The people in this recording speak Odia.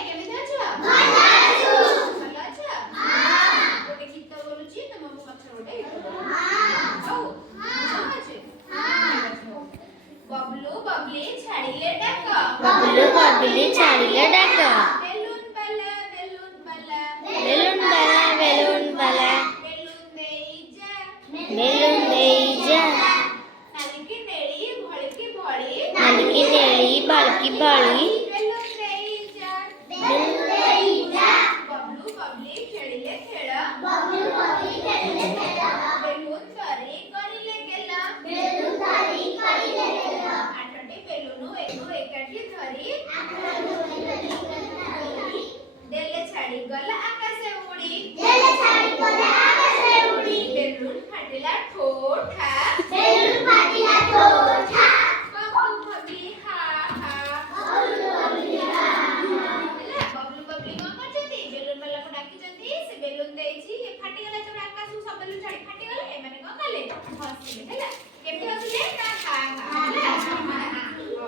କେମିତି ଅଛ? ଭଲ ଅଛୁ। ଭଲ ଅଛ? ହଁ। ଗୋଟେ ଗୀତ ବୋଲୁଛି ତମ ପଛରେ ଗୋଟେ ଗୀତ ବୋଲୁଛି। ହଉ? ଅଛି? ହଁ। ବବଲୁ ବବଲି ଛାଡ଼ିଲେ ଡାକ। ବବଲୁ ବବଲି ଛାଡ଼ିଲେ ଡାକ। ବେଲୁନ ବାଲା ବେଲୁନ ବାଲା ବେଲୁନ ବାଲା ବେଲୁନ ବାଲା ବେଲୁନ ଦେଇ ଯା। ବେଲୁନ ଦେଇ ଯା। ନାଲିକି ନେଳି ଭଳିକି ଭଳି ନାଲିକି ନେଳି ଭଳିକି ଭଳି ବେଲୁନ ଦେଇ ଯା। ବେଲୁନ ଦେଇ ଯା। ବବଲୁ ବବଲି ଖେଳିଲେ ଖେଳ। ବବଲୁ ବବଲି ଖେଳିଲେ ଖେଳ। ବେଲୁନ ଧରି କରିଲେ ଗେଲ। ବେଲୁନ ଧରି କରିଲେ ଖେଳ। ଆଠଟି ବେଲୁନ ଏକାଠି ଧରି ଦେଲେ ଛାଡ଼ି ଗଲା ଆକାଶେ ଉଡ଼ି। ଦେଲେ ଛାଡ଼ି ଗଲା ଆକାଶେ ଉଡ଼ି। ବେଲୁନ ଫାଟିଲା ଠୋ ଠା। ବେଲୁନ ଫାଟିଲା ଠୋ ଠା। ବବଲୁ ବବଲି ହା ହା। ବବଲୁ ବବଲି ହା ହା। ହେଲା ବବଲୁ ବବଲି କଣ କରିଛନ୍ତି? ବେଲୁନ ବାଲାକୁ ଡାକିଛନ୍ତି। ସେ ବେଲୁନ ଦେଇଛି ଫାଟିଗଲା ଯେତେବେଳେ ଆକାଶକୁ ସବୁ ବେଲୁନ ଛାଡ଼ି ଫାଟିଗଲା। ଏମାନେ କଣ କଲେ? ହସିଲେ।